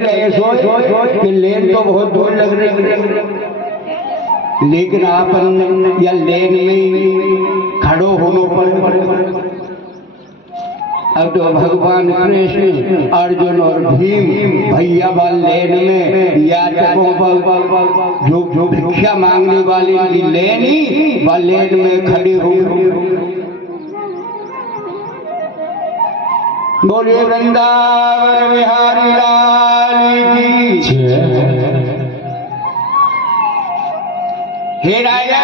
कि लेन तो बहुत दूर लग रही, लेकिन आपन या लेन में खड़ो होने पर अब तो भगवान कृष्ण अर्जुन और भीम भैया वाल लेन में याचकों पर जो भिक्षा मांगने वाले की लेन ही व लेन में खड़े हो। बोलिए वृंदावन बिहारी लाल की जय। हे राजा,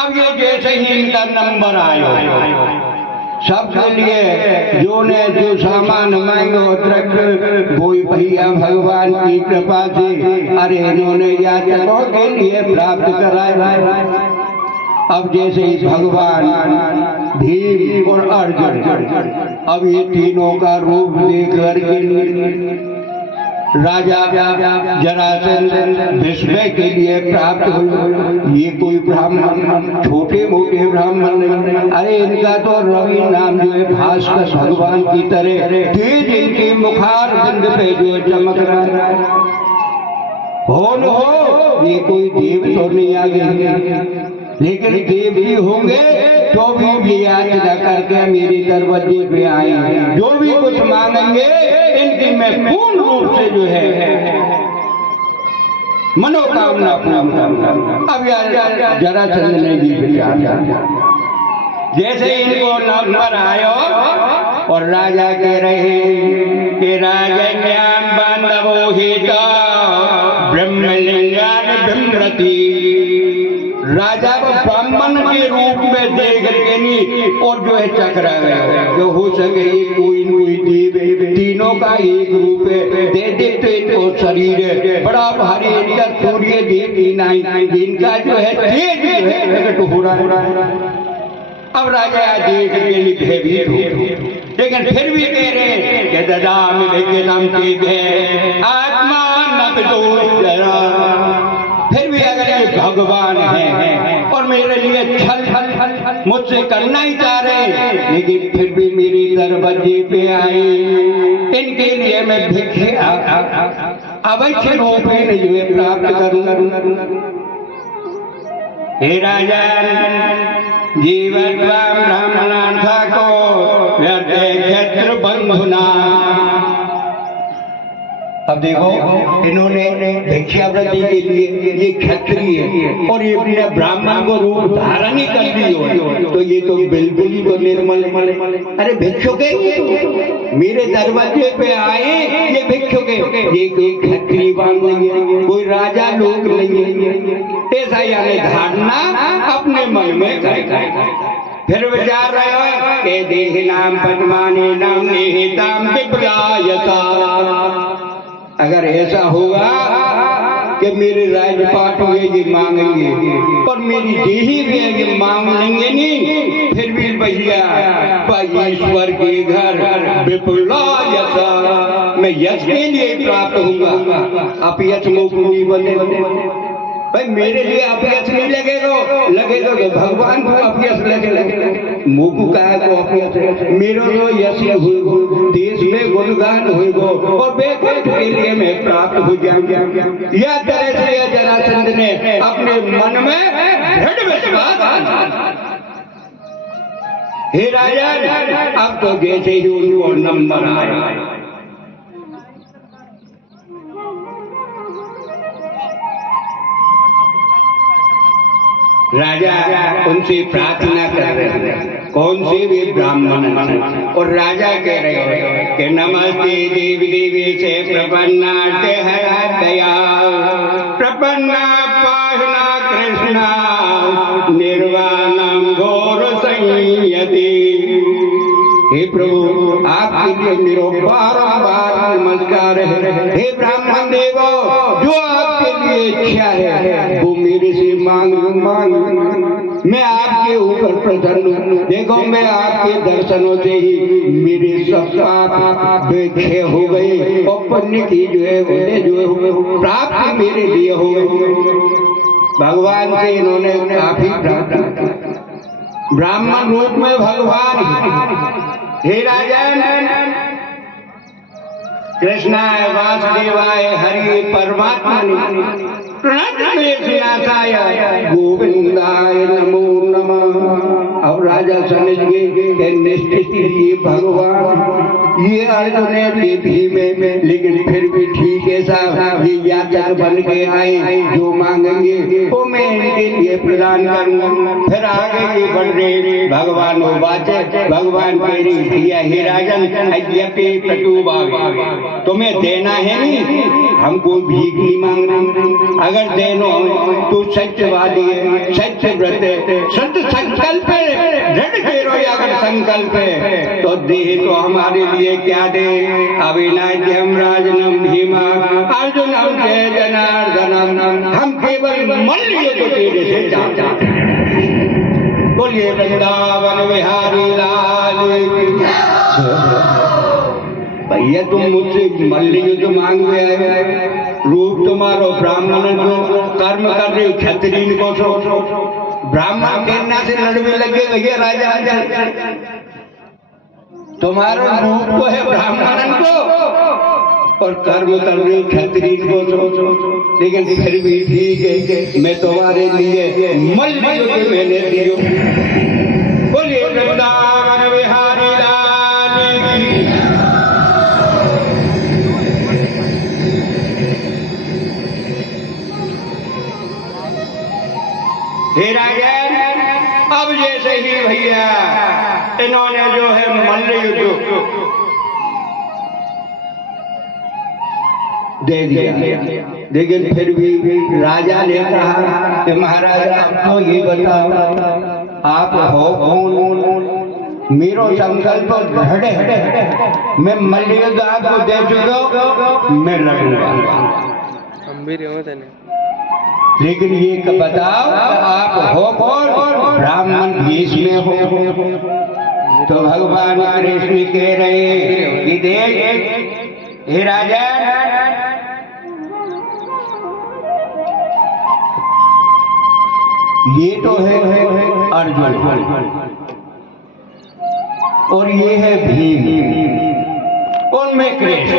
अब ये जैसे ही इनका नंबर आयो, सबके लिए जो सामान मांगो ट्रक कोई भैया भगवान की कृपा से अरे इन्होंने याचकों के लिए प्राप्त कराया। अब जैसे ही भगवान भीम और अर्जुन अब ये तीनों का रूप देख करके राजा जरासंध विश्व के लिए प्राप्त हुए। ये कोई ब्राह्मण छोटे मोटे ब्राह्मण नहीं, अरे इनका तो रवि नाम जो है भास्कर भगवान की तरह तेज इनके मुखार बिंद पे जो चमक रहा है। हो ये कोई देव तो नहीं आगे, लेकिन देव भी होंगे तो भी याचना करके मेरे दरवाजे पे आए, जो भी कुछ मांगेंगे इनकी मैं पूर्ण रूप से जो है मनोकामना पूर्ण करूंगा। अब जरासंध ने भी विचार, जैसे इनको नंबर आयो और राजा कह रहे कि राजा ज्ञान बांधवो हिता ब्रह्मलिंगान ब्रह्मरति। राजा को ब्राह्मण के रूप में देख के नहीं और जो है चकरा गया, जो हो सके ये कोई देव तीनों का एक रूप है, दे देते इनको शरीर है बड़ा भारी, इनका सूर्य देव नहीं, इनका जो है तेज जो है प्रकट हो रहा है। अब राजा देख के लिए भयभीत हो, लेकिन फिर भी कह रहे कि दादा मेरे नाम तेज है आत्मा न दोष जरा। फिर भी अगर ये भगवान है और मेरे लिए छल मुझसे करना ही चाह रहे, लेकिन फिर भी मेरे दरवाजे पे आए, इनके लिए मैं भिक्षा अवश्य रूप में जो है प्राप्त करूंगा। हे राजा, जीवन ब्राह्मणांथा को क्षेत्र बंधुना। अब देखो इन्होंने भिक्षावृत्ति के लिए ये क्षत्रिय और ये अपने ब्राह्मण को रूप धारण ही कर दी हो, तो ये तो बिल्कुल ही तो निर्मल। अरे भिक्षुके मेरे दरवाजे पे आए, ये भिक्षुके, ये कोई क्षत्रिय बांध नहीं, कोई राजा लोग नहीं, ऐसा यानी धारणा अपने मन में करे। फिर विचार रहे हो कि देहि नाम पद्मानी नाम निहिताम विप्रायता। अगर ऐसा होगा कि मेरे राजपाट हुए ये मांगेंगे और मेरी देही में ये मांग लेंगे नहीं, फिर भी भैया ईश्वर के घर विपुलायता मैं यश के लिए प्राप्त होऊंगा। अपयश मुक्ति बने भाई, मेरे लिए अपयश नहीं लगेगा तो भगवान को अपयश लगे। मुकु का को अपयश मेरो तो यश हुई, देश में गुणगान हुई और बेखौफ के लिए मैं प्राप्त हो जाऊंगा। यह तरह से जरासंध ने अपने मन में दृढ़ विश्वास। हे राजा, अब तो जैसे ही उनको नंबर आया, राजा उनसे प्रार्थना कर रहे हैं, कौन से भी ब्राह्मण, और राजा कह रहे हैं कि नमस्ते देवी देवी से प्रपन्नाते हरदया प्रपन्ना पाहना कृष्णा निर्वाणम घोर संयति। हे प्रभु, आपके लिए मेरा बारंबार नमस्कार है। हे ब्राह्मण देवो, जो आपके लिए इच्छा है वो मेरे से मांग मैं आपके ऊपर प्रसन्न हूँ। देखो मैं आपके दर्शनों से ही मेरे सब पाप क्षय हो गए और पुण्य की जो है प्राप्ति मेरे लिए हो गई। भगवान से इन्होंने काफी प्रार्थना, ब्राह्मण रूप में भगवान। हे राजा, कृष्णाय वासुदेवाय हरि परमात्मने प्रणतक्लेशनाशाय गोविंदाय नमो नमः। अब राजा समझ गए निश्चित ही भगवान ये अर्जुन है भीम में, लेकिन फिर भी ठीक है साहब, ये याचक बन के आए, जो मांगेंगे वो मैं इनके लिए प्रदान करूंगा। फिर आगे ये बढ़ रहे भगवान वाचे, भगवान कह रही भैया हे राजन, यद्यपि प्रतुभावे तुम्हें देना है नहीं, हमको भीख नहीं मांगना, अगर देनो तो सत्यवादी है, सत्य व्रत है, सत्य संकल्प है, दृढ़ करो अगर संकल्प है तो दे, तो हमारे लिए क्या दे। अविनाद्यम राजनम भीमा अर्जुनम जय जनार्दनम, हम केवल मल्ल युद्ध के से चाहते हैं। बोलिए वृंदावन बिहारी लाल की। भैया तुम मुझसे मल्ल युद्ध मांग गए, रूप तुम्हारो ब्राह्मण को कर्म कर रहे क्षत्रिय को सोचो, ब्राह्मण कहना से लड़ने लगे भैया राजा, तुम्हारा रूप को है ब्राह्मण को और कर्म कर रहे क्षत्रिय को सोचो, लेकिन फिर भी ठीक है, मैं तुम्हारे लिए मल्ल युद्ध मैंने दियो। बोलिए वृंदावन बिहारी लाल की। हे राजा, अब जैसे ही भैया इन्होंने जो है मल्ल युद्ध दे दिया, लेकिन फिर भी राजा ने कहा कि महाराज आप तो ये बताओ आप हो कौन, मेरो संकल्प दृढ़ है, मैं मल्ल युद्ध आपको दे चुका, मैं लड़ूंगा, लेकिन ये बताओ आप हो कौन, ब्राह्मण देश में हो। तो भगवान कृष्ण कह रहे कि देख हे राजा, ये तो है अर्जुन और ये है भीम और मैं कृष्ण।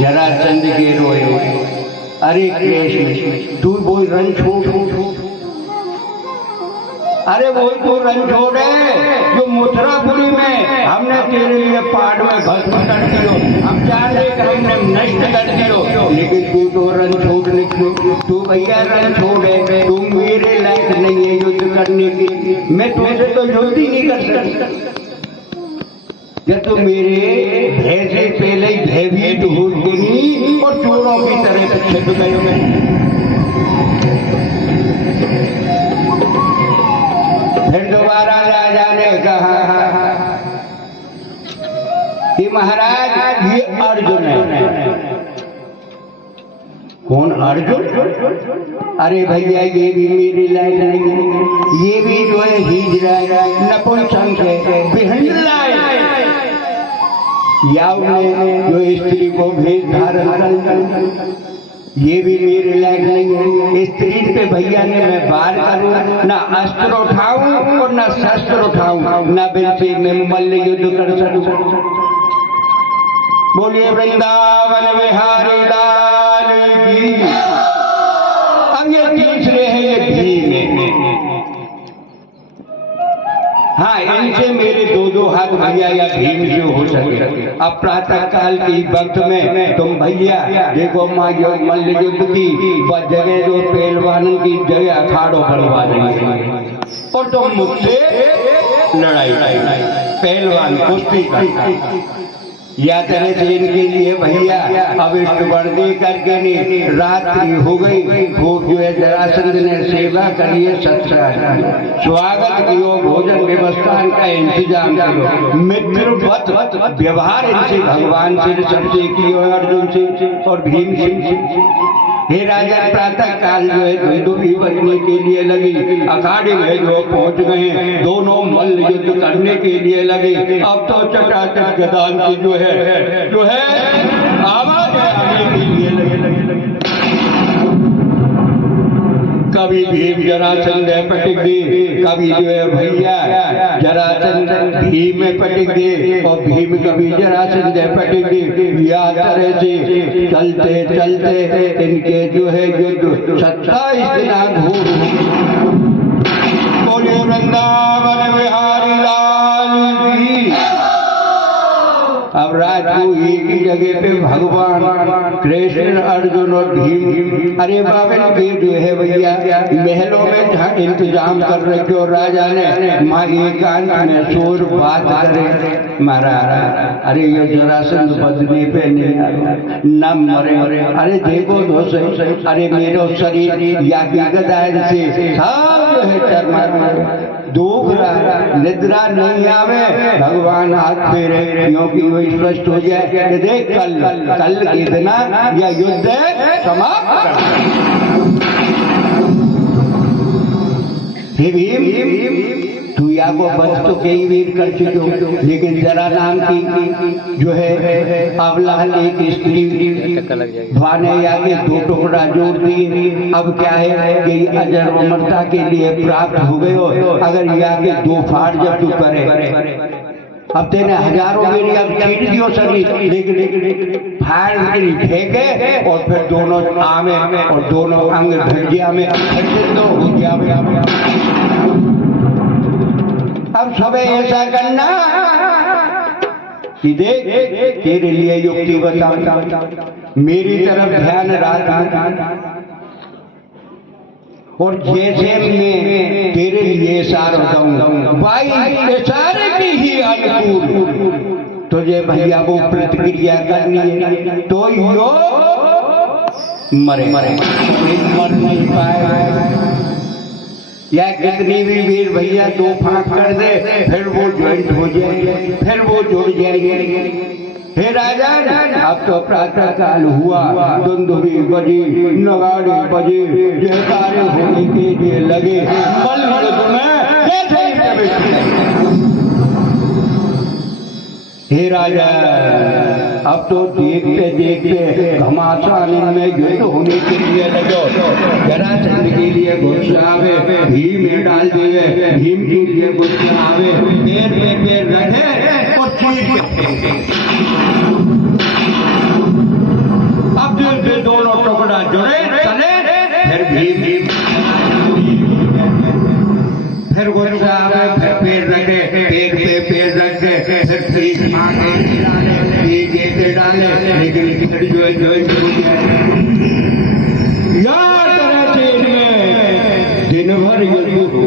जरासंध के रोए, अरे कृष्ण तू वो रन छोड़, अरे वो तो रन छोड़ है जो मथुरापुरी में हमने तेरे लिए पहाड़ में भस्म कर दियो, हम जान रहे कि हमने नष्ट कर दियो, लेकिन तू तो रन छोड़ निकलो, तू भैया रन छोड़ है, तू मेरे लायक नहीं है युद्ध करने की, मैं तुझसे तो युद्ध ही नहीं कर सकता, जब तो मेरे भय से पहले ही भयभीत हो गई और चोरों की तरह छिप गए मैं। फिर दोबारा राजा ने कहा कि महाराज ये अर्जुन है। कौन अर्जुन? अरे भैया ये भी मेरी लायक नहीं, ये भी जो है हिजरा नपुंसक है, बिहंडला है, यावने जो स्त्री को भेष धारण कर, ये भी मेरे लायक नहीं है। स्त्री पे भैया ने मैं वार करूं, ना अस्त्र उठाऊं और ना शस्त्र उठाऊं, ना बिल्कुल मैं मल्ल युद्ध कर सकूं। बोलिए वृंदावन बिहारी लाल की। अब ये तीसरे हैं ये भीम है। हाँ, इनसे मेरे दो हाथ भैया या भीम जो हो सके। अब प्रातः काल के वक्त में तुम भैया देखो माँ मल्ल युद्ध की जगह जो पहलवानों की जगह अखाड़ों बनवा देंगे और तुम मुझसे लड़ाई पहलवान कुश्ती का या तरह से इनके लिए भैया अविष्ट वर्दी करके नहीं, रात्रि हो गई, खूब जो है जरासंध ने सेवा करिए, सत्कार स्वागत कियो, भोजन व्यवस्था का इंतजाम करो, मित्रवत व्यवहार इनसे भगवान से सबसे कियो, अर्जुन से और भीम से। हे राजा प्रातः काल जो है धुंधुली बजने के लिए लगी, अखाड़े में जो पहुंच गए, दोनों मल्ल युद्ध करने के लिए लगे। अब तो चटाचट गदान की जो है आवाज आने के लिए लगे। कभी भीम जरासंध में पटक दे, कभी जो है भैया जरासंध भीम में पटक दे और भीम कभी जरासंध में पटक दे। या तरह से चलते चलते इनके जो है युद्ध 27 दिनांक हो। बोले वृंदावन बिहारी लाल की। अब रात को एक ही जगह पे भगवान कृष्ण अर्जुन और भीम, अरे बाबा ये जो है भैया महलों में जहाँ इंतजाम कर रखे और राजा ने माँ एकांत में शोर बात करे मारा। अरे ये जरासंध बदले पे नहीं न मरे। अरे देखो तो सही, अरे मेरा शरीर या गदार से सब जो है चरमा दुख रहा, निद्रा नहीं आवे। भगवान हाथ फेरे क्योंकि वो स्पष्ट हो जाए कि देख कल के दिन यह युद्ध समाप्त। हे भीम तू या को बच तो कई वीर कर चुके हो, लेकिन जरा नाम की जो है अवला एक स्त्री भाने या के 2 टुकड़ा जोड़ दिए। अब क्या है कि अजर अमरता के लिए प्राप्त हो गए हो। अगर या के 2 फाड़ जब तू करे, अब तेने हजारों मेरी अब छीट दियो शरीर, लेकिन फाड़ फेंके और फिर दोनों आमे और दोनों अंग भजिया में हो गया। अब सब ऐसा करना कि देख तेरे लिए युक्ति बता, मेरी तरफ ध्यान रख और जैसे मैं तेरे लिए इशारा बताऊं भाई इशारे की ही अनुकूल तुझे भैया वो प्रतिक्रिया करनी है। तो यो मरे मर नहीं पाए या कितनी भी वीर भैया 2 फांक कर दे फिर वो ज्वाइंट हो जाएंगे, फिर वो जुड़ जाएंगे। हे राजा अब तो प्रातः काल हुआ, दुंदुभी बजी, नगाड़े बजे, जयकारे होने के लिए लगे। हे राजा अब तो देखते देखते घमासान में युद्ध होने के लिए लगो। जरासंध के लिए गुस्सा आवे, भीम में डाल दिए, भीम के लिए गुस्सा आवे, पैर में पैर रखे और चीर के अब जो दोनों टुकड़ा जुड़े चले, फिर भीम फिर गुस्सा आवे, फिर पैर रखे, पैर पे पैर रखे, फिर डाले, लेकिन जो यार तरह से इनमें दिन भर युद्ध हो।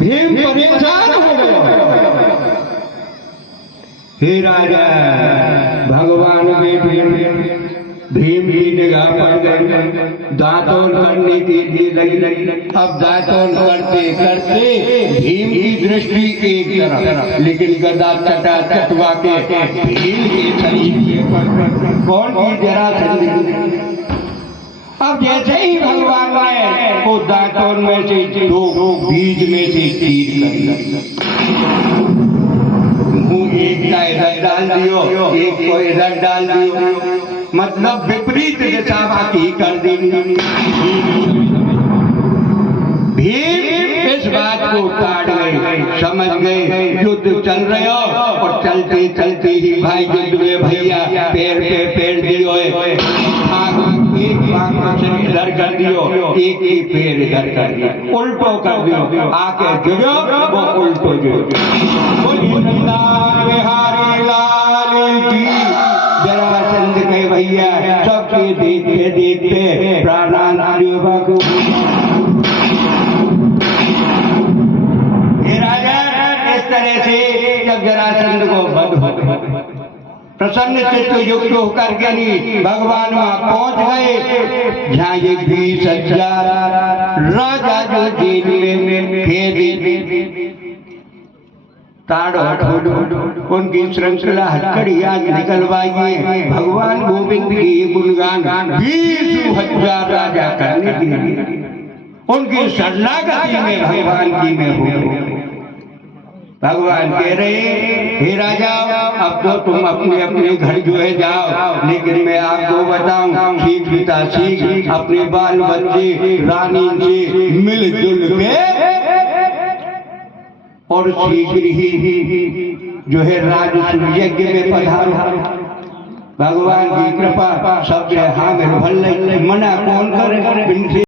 भीम परेशान हो गए। हे राजा भगवान के भीम की निगाह पड़ गई, दांतों करने के लिए लगी। अब दांतों करते करते भीम की दृष्टि एक तरफ, लेकिन गदा चटा चटवा के भीम के शरीर कौन की जरासंध। अब जैसे ही भगवान ने वो दांतों में से 2 बीज में से चीर कर मुंह एक का इधर डाल दियो, एक को इधर डाल दियो, मतलब विपरीत दिशा की कर दी। भीम इस बात को काट गए, समझ गए युद्ध चल रहे हो और चलते चलते ही भाई युद्ध में भैया पैर पे पैर दियो, एक इधर कर दियो, एक ही पैर इधर कर दियो, उल्टो कर दियो, आके जुड़ो वो उल्टो जुड़ो। बिहारी लाल की। जरासंध के भैया सबके देखते देखते प्राणांतक इस तरह से जब जरासंध को बंद हो प्रसन्न चित्त युक्त होकर के नहीं भगवान वहां पहुंच गए जहाँ ये 20,000 राजा जो जेल में ताड़ो उनकी श्रृंखला हथकड़ियां निकलवाइए। भगवान गोविंद की गुणगान 20,000 राजा करने के लिए उनकी शरणागति में भगवान की में हो। भगवान कह रहे हे राजा अब तो तुम अपने अपने घर जो है जाओ, लेकिन मैं आपको बताऊं ठीक पिताश्री अपने बाल बच्चे रानी से मिलजुल के और शीघ्र ही जो है राजसूय यज्ञ में पधारो। भगवान की कृपा सबके हामिल भल मना कौन करे।